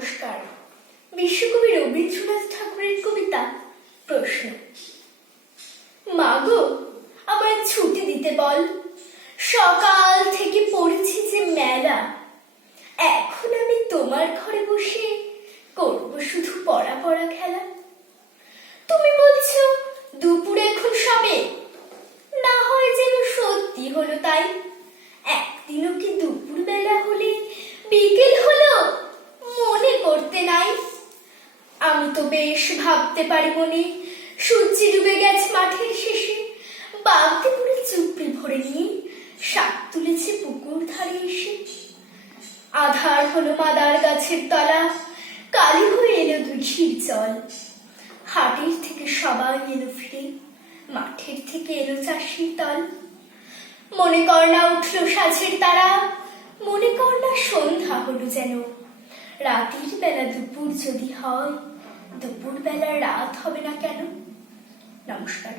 নমস্কার। বিশ্বকবি রবীন্দ্রনাথ ঠাকুরের কবিতা প্রশ্ন। মাগো, আমার ছুটি দিতে বল, সকাল থেকে পড়েছি যে মেলা। এখন আমি তোমার ঘরে বসে করব শুধু পড়া পড়া খেলা। তুমি বলছো দুপুর এখন সবে, না হয় যেন সত্যি হলো তাই। একদিনও কি দুপুর বেলা হলে বিকেল হলো মনে করতে নাই? আমি তো বেশ ভাবতে পারি মনে, সূর্য ডুবে গেছে মাঠের শেষে, বাগদে পুরে চুপড়ি ভরে নিয়ে শাক তুলেছে পুকুর ধারে এসে। আধার হলো মাদার গাছের তলা, কালি হয়ে এলো দিঘির জল। হাটের থেকে সবাই এলো ফিরে, মাঠের থেকে এলো চাষির দল। মনে কর না উঠলো সাঁঝের তারা, মনে কর না সন্ধ্যা হলো যেন। রাতের বেলা দুপুর যদি হয়, দুপুর বেলা রাত হবে না কেন? নমস্কার।